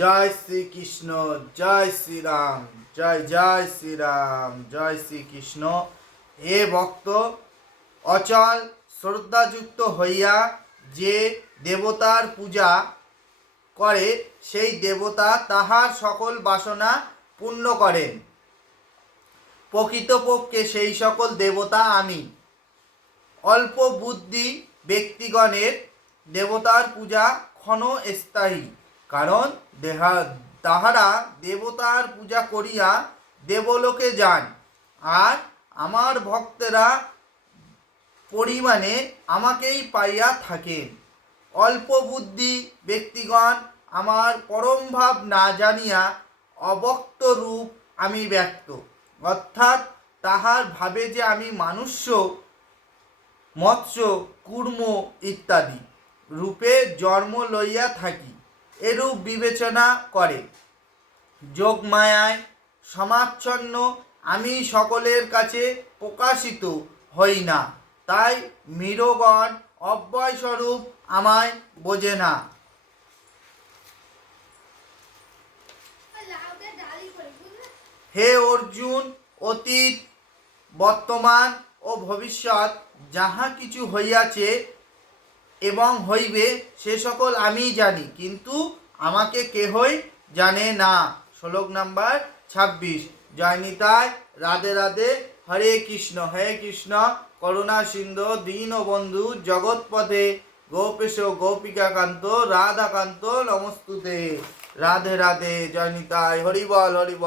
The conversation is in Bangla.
জয় শ্রীকৃষ্ণ, জয় শ্রীরাম, জয় জয় শ্রীরাম, জয় শ্রীকৃষ্ণ। হে ভক্ত, অচল শ্রদ্ধাযুক্ত হইয়া যে দেবতার পূজা করে সেই দেবতা তাহার সকল বাসনা পূর্ণ করেন। প্রকৃতপক্ষে সেই সকল দেবতা আমি। অল্প বুদ্ধি ব্যক্তিগণের দেবতার পূজা ক্ষণস্থায়ী, কারণ তাহারা দেবতার পূজা করিয়া দেবলোকে যান, আর আমার ভক্তেরা পরিমাণে আমাকেই পাইয়া থাকেন। অল্প বুদ্ধি ব্যক্তিগণ আমার পরম ভাব না জানিয়া অব্যক্ত রূপ আমি ব্যক্ত, অর্থাৎ তাহার ভাবে যে আমি মানুষ্য, মৎস্য, কূর্ম ইত্যাদি রূপে জন্ম লইয়া থাকি, এরূপ বিবেচনা করে। যোগমায়ায় সমাচ্ছন্ন আমি সকলের কাছে প্রকাশিত হই না, তাই মীরগণ অব্যয়স্বরূপ আমায় বোঝে না। হে অর্জুন, অতীত, বর্তমান ও ভবিষ্যৎ যাহা কিছু হইয়াছে এবং হইবে সে সকল আমি জানি, কিন্তু আমাকে কেহই জানে না। শ্লোক নাম্বার 26। জয় নিতাই, রাধে রাধে, হরে কৃষ্ণ করুণা সিন্ধু দীনবন্ধু জগৎপথে গোপেশ গোপিকাকান্ত রাধাকান্ত নমস্তুতে। রাধে রাধে, জয় নিতাই, হরি বল হরি বল।